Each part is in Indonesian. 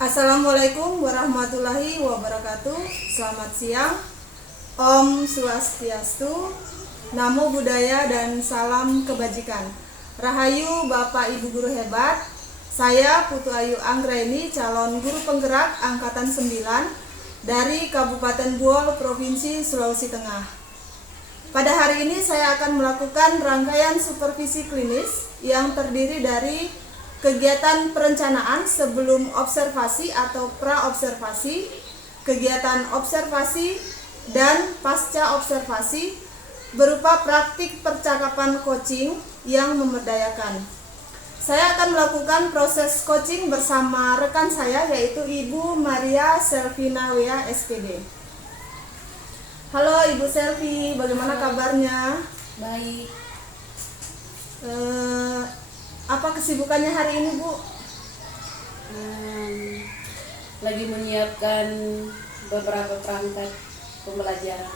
Assalamualaikum warahmatullahi wabarakatuh. Selamat siang. Om Swastiastu, Namo Buddhaya dan salam kebajikan. Rahayu Bapak Ibu guru hebat. Saya Putu Ayu Anggraini, calon guru penggerak angkatan 9 dari Kabupaten Buol, Provinsi Sulawesi Tengah. Pada hari ini saya akan melakukan rangkaian supervisi klinis yang terdiri dari kegiatan perencanaan sebelum observasi atau pra-observasi, kegiatan observasi, dan pasca observasi berupa praktik percakapan coaching yang memberdayakan. Saya akan melakukan proses coaching bersama rekan saya yaitu Ibu Maria Selvina Wea SPD. Halo Ibu Selvi, bagaimana kabarnya? Baik. Apa kesibukannya hari ini, Bu? Lagi menyiapkan beberapa perangkat pembelajaran.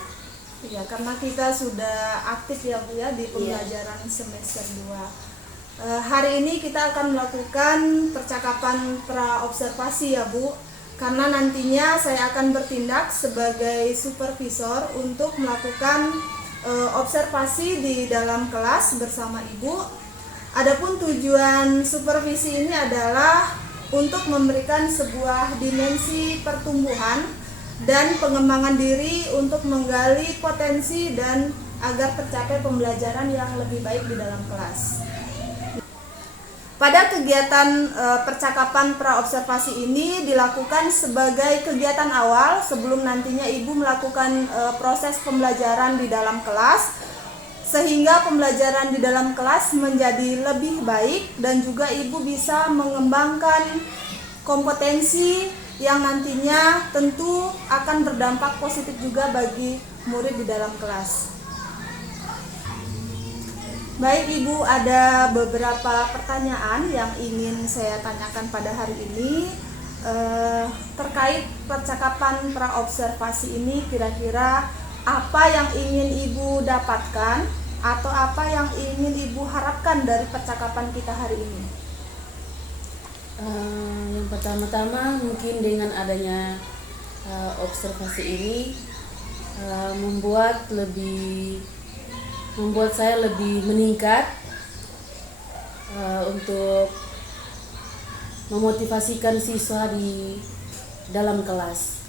Ya, karena kita sudah aktif ya Bu ya di pembelajaran semester 2. Hari ini kita akan melakukan percakapan pra-observasi ya Bu. Karena nantinya saya akan bertindak sebagai supervisor untuk melakukan observasi di dalam kelas bersama Ibu. Adapun tujuan supervisi ini adalah untuk memberikan sebuah dimensi pertumbuhan dan pengembangan diri untuk menggali potensi dan agar tercapai pembelajaran yang lebih baik di dalam kelas. Pada kegiatan percakapan pra-observasi ini dilakukan sebagai kegiatan awal sebelum nantinya Ibu melakukan proses pembelajaran di dalam kelas, sehingga pembelajaran di dalam kelas menjadi lebih baik dan juga Ibu bisa mengembangkan kompetensi yang nantinya tentu akan berdampak positif juga bagi murid di dalam kelas. Baik Ibu, ada beberapa pertanyaan yang ingin saya tanyakan pada hari ini terkait percakapan pra-observasi ini. Kira-kira apa yang ingin Ibu dapatkan atau apa yang ingin Ibu harapkan dari percakapan kita hari ini? Yang pertama-tama mungkin dengan adanya observasi ini membuat saya lebih meningkat untuk memotivasikan siswa di dalam kelas.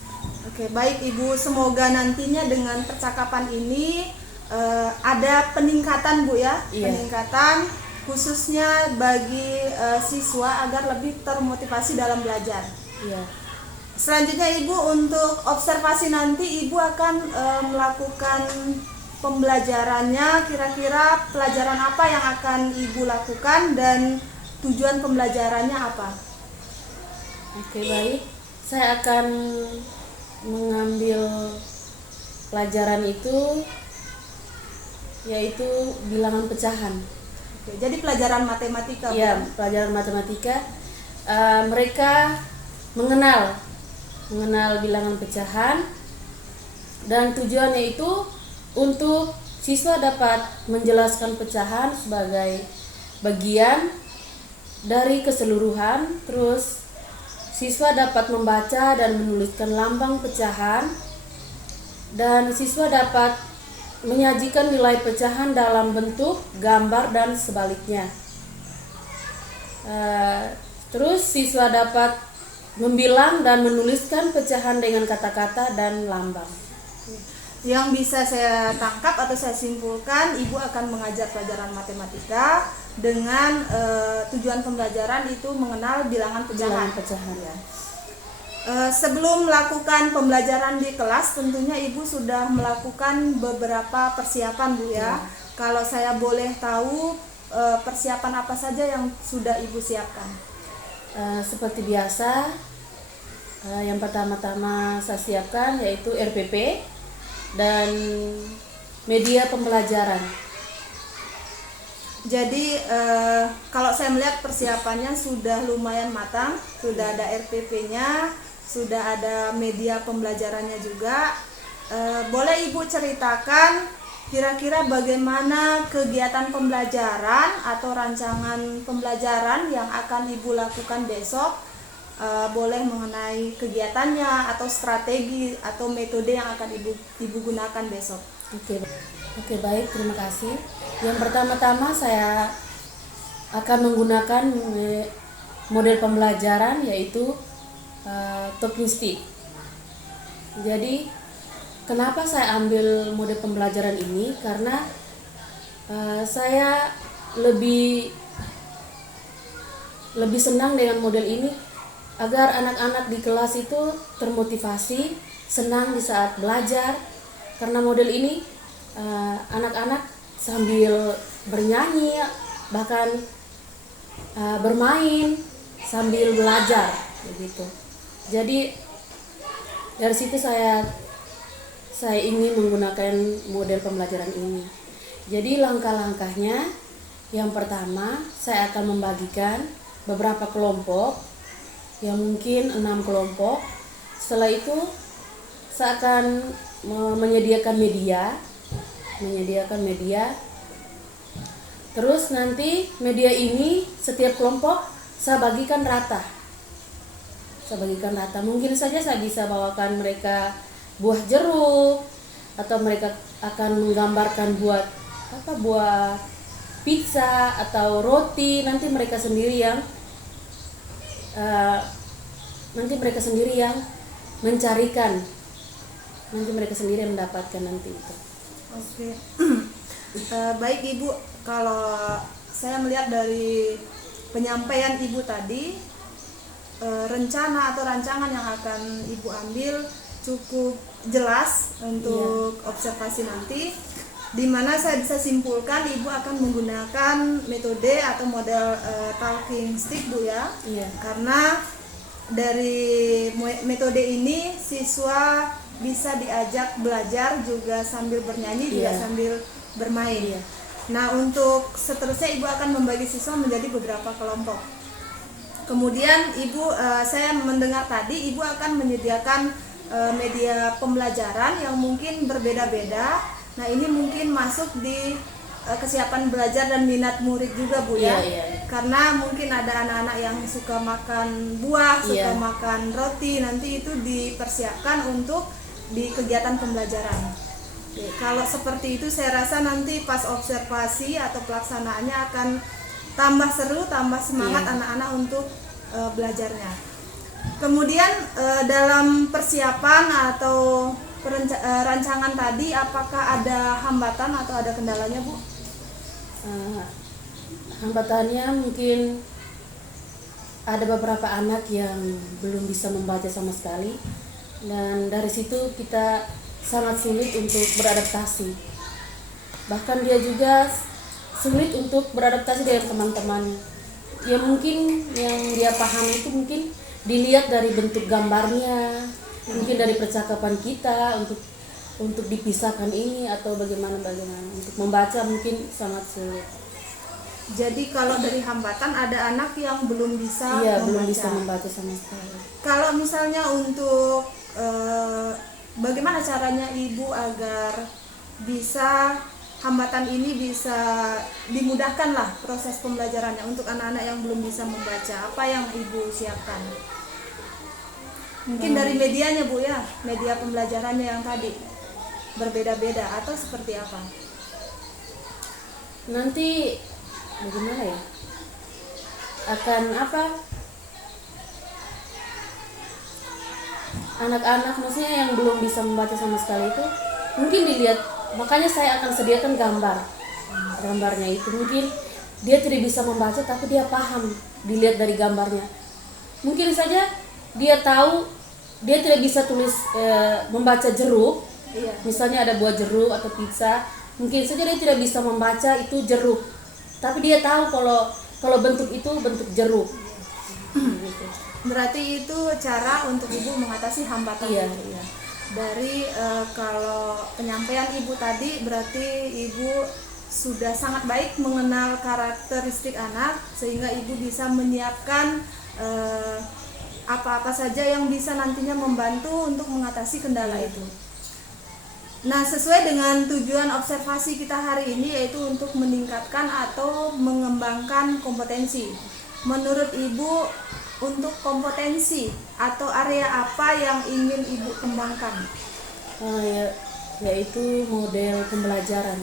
Oke, baik Ibu, semoga nantinya dengan percakapan ini ada peningkatan Bu ya, peningkatan khususnya bagi siswa agar lebih termotivasi dalam belajar. Iya. Selanjutnya Ibu, untuk observasi nanti Ibu akan melakukan pembelajarannya. Kira-kira pelajaran apa yang akan Ibu lakukan dan tujuan pembelajarannya apa? Oke, baik. Saya akan mengambil pelajaran itu yaitu bilangan pecahan. Oke, jadi pelajaran matematika. Iya, pelajaran matematika. Mereka mengenal bilangan pecahan dan tujuannya itu untuk siswa dapat menjelaskan pecahan sebagai bagian dari keseluruhan. Terus siswa dapat membaca dan menuliskan lambang pecahan, dan siswa dapat menyajikan nilai pecahan dalam bentuk gambar dan sebaliknya. Terus siswa dapat membilang dan menuliskan pecahan dengan kata-kata dan lambang. Yang bisa saya tangkap atau saya simpulkan, Ibu akan mengajar pelajaran matematika dengan tujuan pembelajaran itu mengenal bilangan pecahan. Ya. Sebelum melakukan pembelajaran di kelas, tentunya Ibu sudah melakukan beberapa persiapan Bu ya. Kalau saya boleh tahu persiapan apa saja yang sudah Ibu siapkan? Seperti biasa, yang pertama-tama saya siapkan yaitu RPP dan media pembelajaran. Jadi kalau saya melihat persiapannya sudah lumayan matang, sudah ada RPP-nya, sudah ada media pembelajarannya juga. Boleh Ibu ceritakan kira-kira bagaimana kegiatan pembelajaran atau rancangan pembelajaran yang akan Ibu lakukan besok? Boleh mengenai kegiatannya atau strategi atau metode yang akan Ibu gunakan besok. Oke, baik, terima kasih. Yang pertama-tama saya akan menggunakan model pembelajaran yaitu talking stick. Jadi kenapa saya ambil model pembelajaran ini? Karena saya lebih senang dengan model ini agar anak-anak di kelas itu termotivasi, senang di saat belajar. Karena model ini anak-anak sambil bernyanyi, bahkan bermain sambil belajar begitu. Jadi dari situ saya ingin menggunakan model pembelajaran ini. Jadi langkah-langkahnya, yang pertama saya akan membagikan beberapa kelompok, yang mungkin 6 kelompok. Setelah itu saya akan menyediakan media. Terus nanti media ini setiap kelompok saya bagikan rata. Mungkin saja saya bisa bawakan mereka buah jeruk, atau mereka akan menggambarkan buah pizza atau roti. Nanti mereka sendiri yang mencarikan. Nanti mereka sendiri yang mendapatkan nanti itu. Oke. Baik Ibu, kalau saya melihat dari penyampaian Ibu tadi, rencana atau rancangan yang akan Ibu ambil cukup jelas untuk observasi nanti, di mana saya bisa simpulkan Ibu akan menggunakan metode atau model talking stick, Bu, ya. Iya. Karena dari metode ini siswa bisa diajak belajar juga sambil bernyanyi, juga sambil bermain. Iya. Nah, untuk seterusnya Ibu akan membagi siswa menjadi beberapa kelompok. Kemudian saya mendengar tadi Ibu akan menyediakan media pembelajaran yang mungkin berbeda-beda. Nah, ini mungkin masuk di kesiapan belajar dan minat murid juga, Bu, ya. Iya. Karena mungkin ada anak-anak yang suka makan buah, suka makan roti, nanti itu dipersiapkan untuk di kegiatan pembelajaran. Oke, kalau seperti itu saya rasa nanti pas observasi atau pelaksanaannya akan tambah seru, tambah semangat anak-anak untuk belajarnya. Kemudian dalam persiapan atau rancangan tadi, apakah ada hambatan atau ada kendalanya, Bu? Hambatannya mungkin ada beberapa anak yang belum bisa membaca sama sekali, dan dari situ kita sangat sulit untuk beradaptasi. Bahkan dia juga sulit untuk beradaptasi dengan teman-temannya. Ya mungkin yang dia paham itu mungkin dilihat dari bentuk gambarnya, mungkin dari percakapan kita untuk dipisahkan ini atau bagaimana. Untuk membaca mungkin sangat sulit. Jadi kalau dari hambatan ada anak yang belum bisa membaca. Belum bisa membaca sama sekali. Kalau misalnya untuk bagaimana caranya Ibu agar bisa hambatan ini bisa dimudahkan lah proses pembelajarannya untuk anak-anak yang belum bisa membaca, apa yang Ibu siapkan? Mungkin dari medianya, Bu, ya, media pembelajarannya yang tadi berbeda-beda atau seperti apa? Nanti bagaimana ya? Akan apa? Anak-anak maksudnya yang belum bisa membaca sama sekali itu mungkin dilihat, makanya saya akan sediakan gambarnya itu. Mungkin dia tidak bisa membaca tapi dia paham dilihat dari gambarnya. Mungkin saja dia tahu, dia tidak bisa membaca jeruk, misalnya ada buah jeruk atau pizza, mungkin saja dia tidak bisa membaca itu jeruk, tapi dia tahu kalau bentuk itu bentuk jeruk. Berarti itu cara untuk Ibu mengatasi hambatan itu. Iya. Dari kalau penyampaian Ibu tadi, berarti Ibu sudah sangat baik mengenal karakteristik anak sehingga Ibu bisa menyiapkan apa-apa saja yang bisa nantinya membantu untuk mengatasi kendala itu. Nah, sesuai dengan tujuan observasi kita hari ini, yaitu untuk meningkatkan atau mengembangkan kompetensi. Menurut Ibu, untuk kompetensi atau area apa yang ingin Ibu kembangkan? Yaitu model pembelajaran.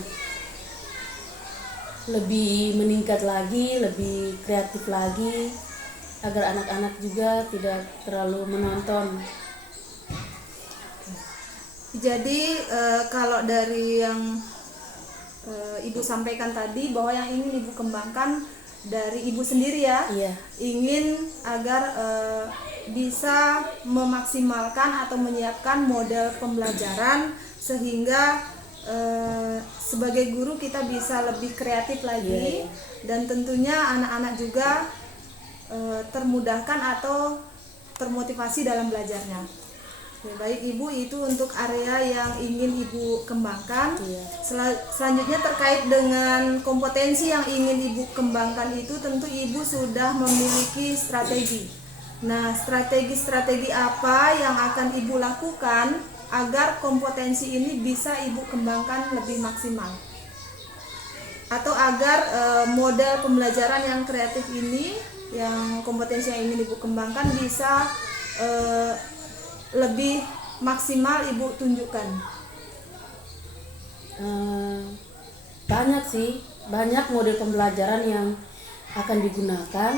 Lebih meningkat lagi, lebih kreatif lagi, agar anak-anak juga tidak terlalu menonton. Jadi kalau dari yang Ibu sampaikan tadi, bahwa yang ingin Ibu kembangkan dari Ibu sendiri ya, Iya. ingin agar bisa memaksimalkan atau menyiapkan model pembelajaran sehingga sebagai guru kita bisa lebih kreatif lagi. Iya. Dan tentunya anak-anak juga termudahkan atau termotivasi dalam belajarnya. Oke, baik Ibu, itu untuk area yang ingin Ibu kembangkan. Iya. Selanjutnya terkait dengan kompetensi yang ingin Ibu kembangkan itu, tentu Ibu sudah memiliki strategi. Nah, strategi-strategi apa yang akan Ibu lakukan agar kompetensi ini bisa Ibu kembangkan lebih maksimal? Atau agar model pembelajaran yang kreatif ini, yang kompetensi yang ingin Ibu kembangkan bisa lebih maksimal Ibu tunjukkan? Banyak model pembelajaran yang akan digunakan.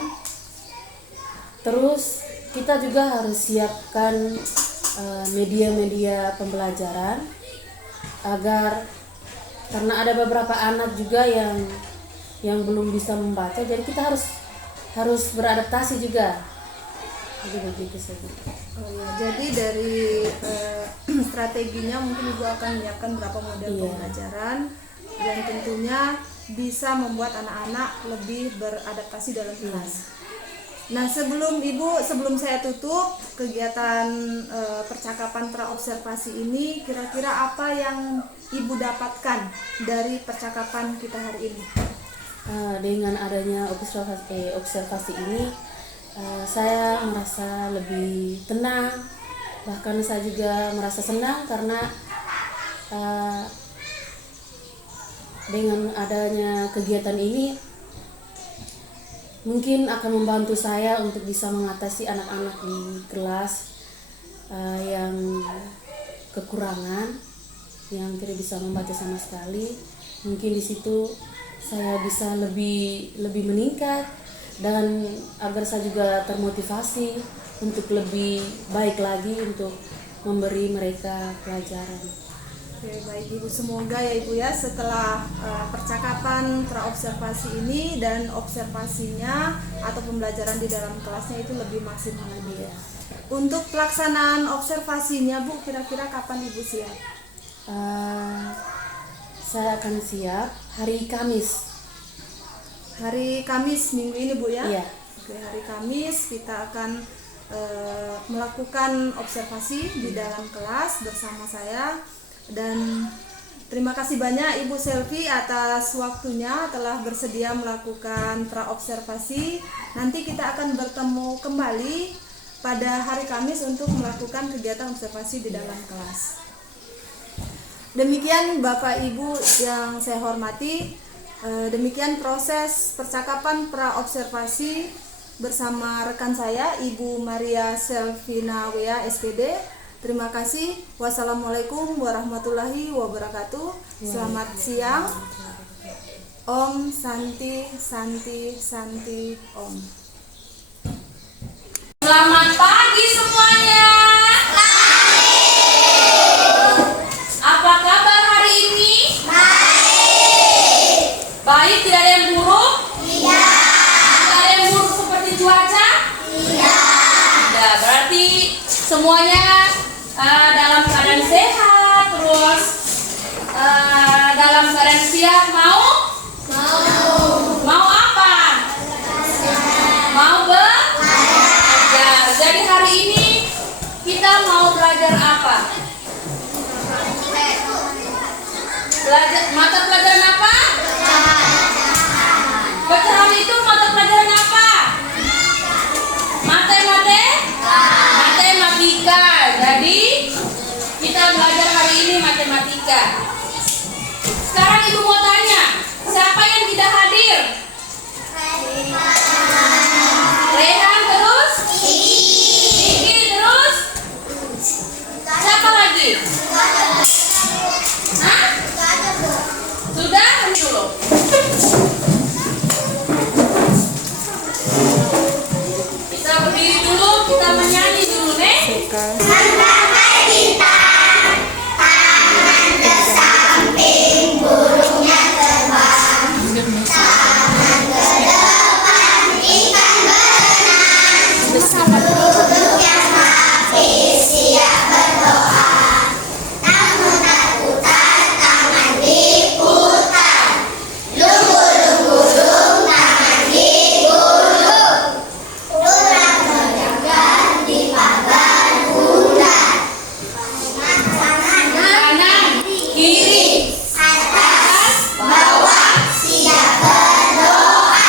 Terus kita juga harus siapkan media-media pembelajaran, agar karena ada beberapa anak juga yang belum bisa membaca, jadi kita harus beradaptasi juga. Jadi begitu saja. Oh ya, jadi dari strateginya mungkin Ibu akan menyiapkan berapa model pembelajaran dan tentunya bisa membuat anak-anak lebih beradaptasi dalam kelas. Nah, sebelum saya tutup kegiatan percakapan praobservasi ini, kira-kira apa yang Ibu dapatkan dari percakapan kita hari ini? Dengan adanya observasi ini, saya merasa lebih tenang, bahkan saya juga merasa senang karena dengan adanya kegiatan ini mungkin akan membantu saya untuk bisa mengatasi anak-anak di kelas yang kekurangan, yang tidak bisa membaca sama sekali. Mungkin di situ saya bisa lebih meningkat, dan agar saya juga termotivasi untuk lebih baik lagi untuk memberi mereka pelajaran. Oke, baik Ibu, semoga ya Ibu ya, setelah percakapan praobservasi ini dan observasinya atau pembelajaran di dalam kelasnya itu lebih maksimal lagi ya. Untuk pelaksanaan observasinya Bu, kira-kira kapan Ibu siap? Saya akan siap hari Kamis. Hari Kamis minggu ini Bu ya? Iya. Oke, hari Kamis kita akan melakukan observasi di dalam kelas bersama saya. Dan terima kasih banyak Ibu Selvi atas waktunya telah bersedia melakukan praobservasi. Nanti kita akan bertemu kembali pada hari Kamis untuk melakukan kegiatan observasi di dalam kelas. Demikian Bapak Ibu yang saya hormati, demikian proses percakapan praobservasi bersama rekan saya Ibu Maria Selvina Wea SPD. Terima kasih. Wassalamualaikum warahmatullahi wabarakatuh. Selamat siang. Om Santi Santi Santi Om. Selamat pagi semuanya. Apa kabar hari ini? Baik, tidak ada yang buruk? Tidak. Tidak ada yang buruk seperti cuaca? Tidak. Berarti semuanya dalam keadaan sehat, terus dalam keadaan siap. Mau apa? Mau belajar. Jadi hari ini kita mau belajar apa? Mata pelajaran apa? Pecahan itu mata pelajaran apa? Matematika. Jadi kita belajar hari ini matematika. membakar. Kanan, kiri, atas, bawah, siap berdoa.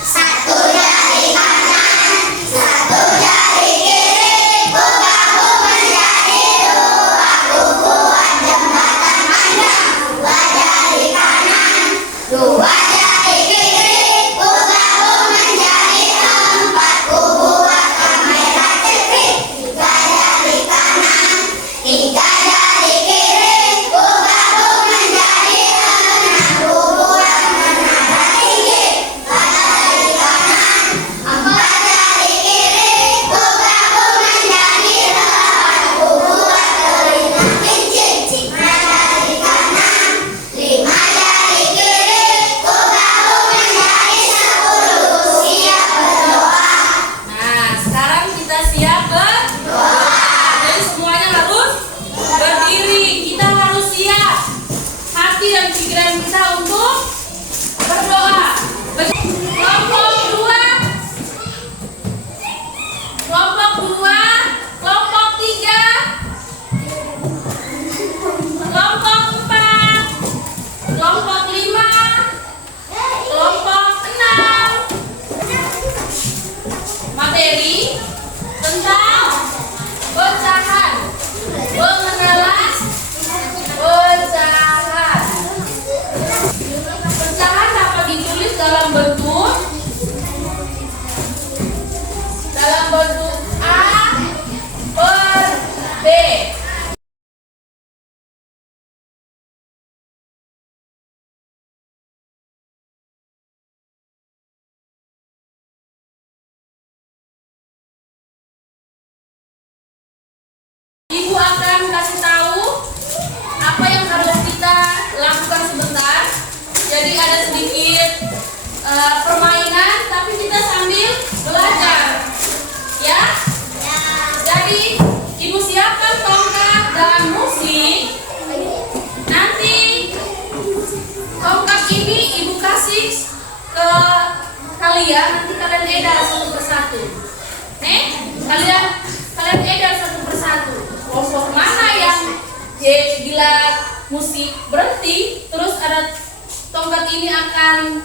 Satu jari kanan, satu jari kiri, ku gabung menjadi dua, ku buat jembatan panjang. Dua jari kanan, dua jari kiri, ku gabung menjadi empat, ku buat kamera cekrik. Tiga jari kanan, tiga jari kiri, ku gabung menjadi enam, ku buat menara tinggi. Empat jari kanan, empat jari kiri, ku gabung menjadi delapan, ku buat telinga kincing. Lima jari kanan, lima jari kiri, ku gabung menjadi 10, ku siap berdoa. Nah, sekarang kita siap berdoa. Jadi semuanya harus berdiri. Kita harus siap hati dan pikiran kita untuk berdoa. Kelompok dua, kelompok dua, kelompok tiga, kelompok empat, kelompok lima, kelompok enam. Materi tentang pecahan, pengenalan pecahan. Pecahan dapat ditulis dalam bentuk A per B. Ibu akan kasih tahu apa yang harus kita lakukan sebentar. Jadi ada sedikit permainan, tapi kita sambil belajar, ya. Jadi ibu siapkan tongkat dan musik. Nanti tongkat ini ibu kasih ke kalian, nanti kalian edar satu persatu. Kalian edar satu persatu. Kelompok mana yang bila musik berhenti, terus ada tongkat ini akan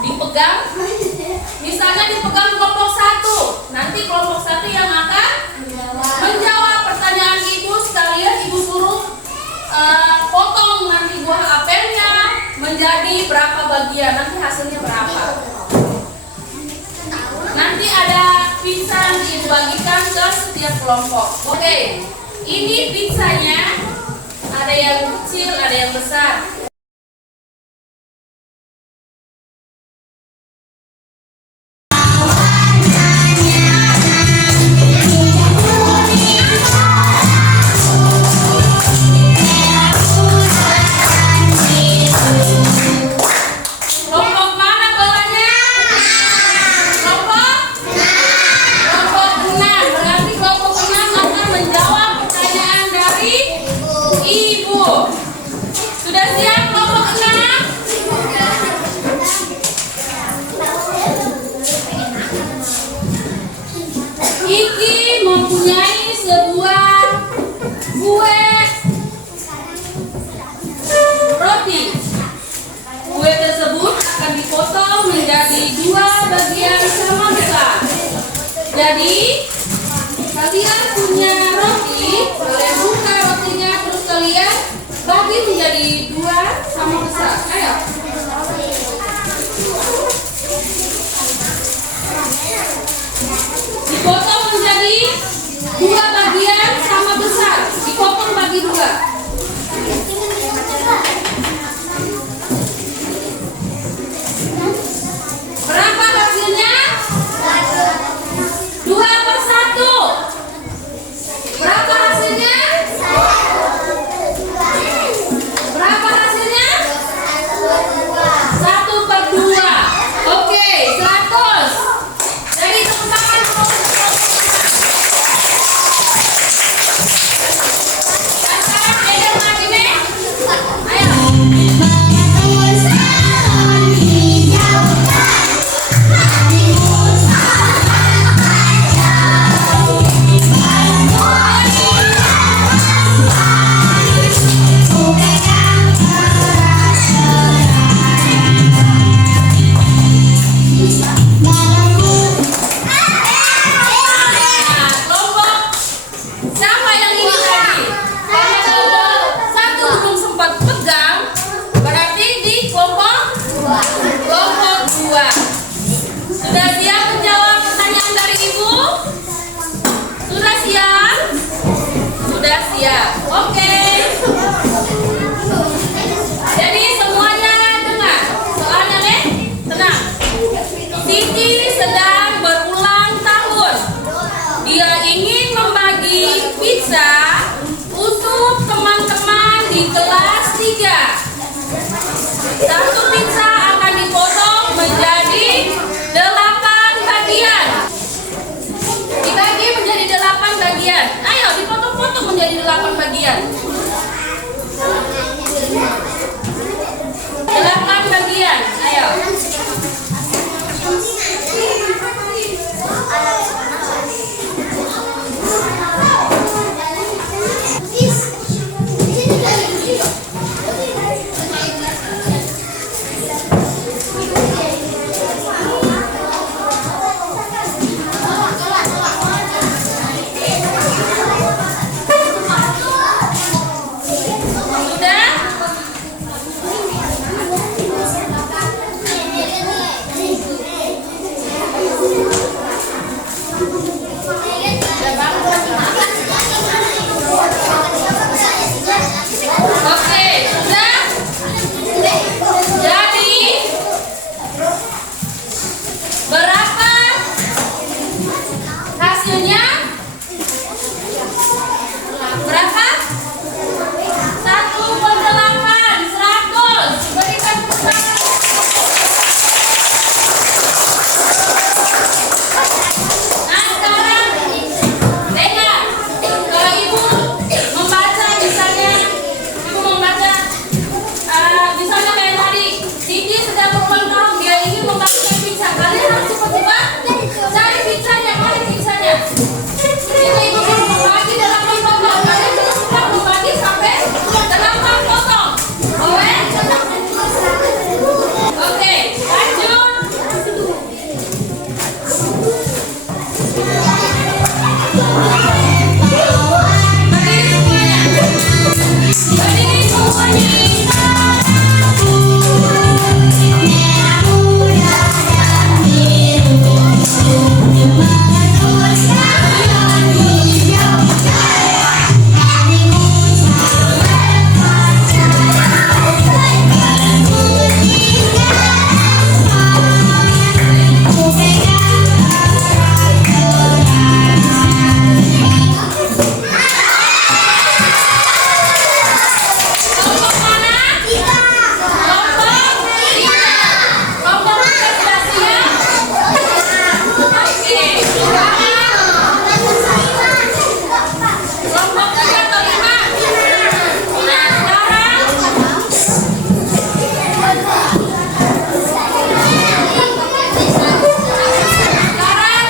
dipegang. Misalnya dipegang kelompok satu, nanti kelompok satu yang akan menjawab pertanyaan ibu. Sekalian ibu suruh potong nanti buah apelnya menjadi berapa bagian, nanti hasilnya berapa. Nanti ada pizza yang ibu bagikan ke setiap kelompok. Oke, ini pizzanya, ada yang kecil, ada yang besar. Kelompok mana bolanya? Kelompok 6. Berarti kelompok 6 akan menjawab pertanyaan dari ibu. Sudah siap kelompok 6? Iki mempunyai sebuah kue roti. Kue tersebut akan dipotong menjadi 2 bagian sama besar. Jadi kalian punya roti, kalian buka rotinya, terus kalian bagi menjadi 2 sama besar. Ayo. Dipotong menjadi 2 bagian sama besar. Dipotong bagi 2. Berapa hasilnya? 2/1. sudah siap. Oke. Jadi semuanya dengar. Soalnya nih, tenang. Siti sedang berulang tahun. Dia ingin membagi pizza untuk teman-teman di kelas 3. Satu pizza akan dipotong menjadi 8 bagian. Dibagi menjadi 8 bagian. Ayo dipotong-potong menjadi 8 bagian. 8 bagian. Ayo. Oke, sudah? Jadi berapa hasilnya? Berapa? 1/8, 100. Berikan tepuk tangan. Nah sekarang dengar, kalau ibu membaca misalnya, ibu membaca misalnya kayak tadi, Siti sedang berulang tahun, dia ingin membagikan pizza. Kalian harus cepat-cepat cari pizzanya, mana pizzanya? Jika ibu mau membagi 8 potong, kalian harus cepat membagi sampai 8 potong. Oke, lanjut. Berdiri semuanya. Kelompok mana? Kelompok 3. Kelompok 3 sudah siap? Oke, kelompok 3 atau 5? Nah, sekarang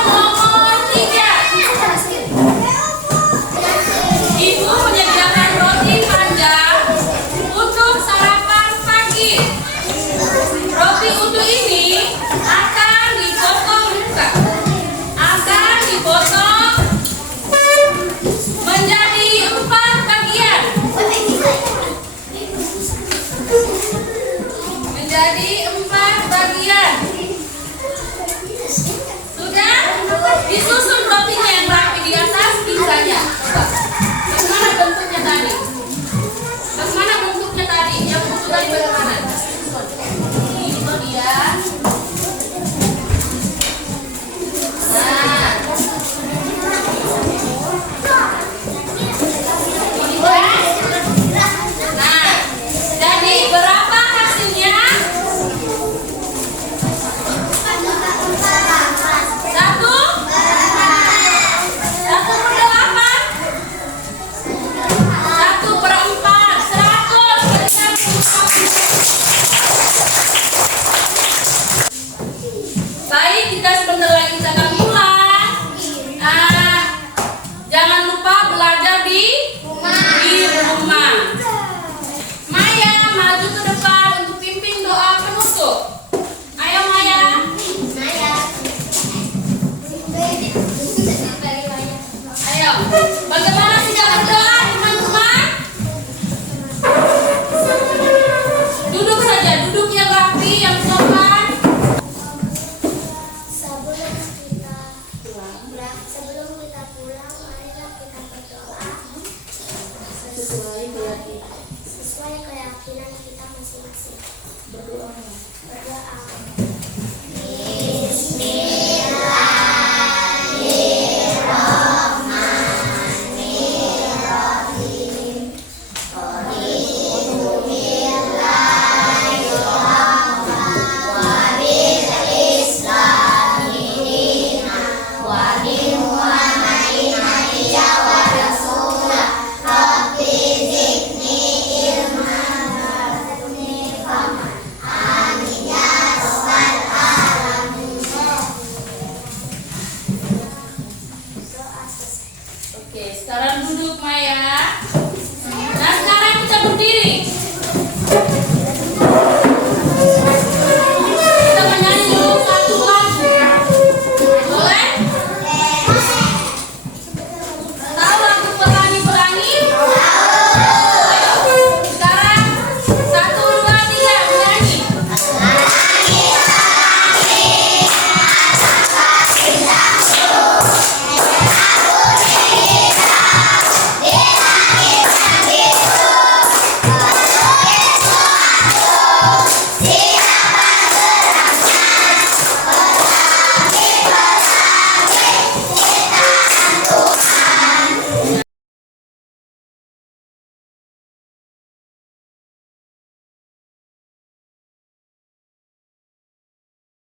nomor 3. Ibu menyediakan roti panjang untuk sarapan pagi. Roti utuh ini akan dipotong menjadi 4 bagian. Menjadi 4 bagian. Sudah? Disusun rotinya yang rapi di atas pizzanya. Coba. Bagaimana bentuknya tadi? Bagaimana bentuknya tadi? Yang bentuk tadi bagaimana? Ini dia. Nah. Nah, jadi berapa hasilnya? 1/8. Baik, kita sebentar lagi kita akan mulai. Jangan lupa belajar di rumah. Maya, maju ke depan untuk pimpin doa penutup. Ayo Maya. Ayo, bagaimana kita berdoa teman-teman? Duduk saja, duduk yang rapi, yang sopan. Sebelum kita pulang, marilah kita berdoa. sesuai keyakinan. sesuai keyakinan kita masing-masing. Berdoa. Berdoa. Oke, sekarang duduk Maya.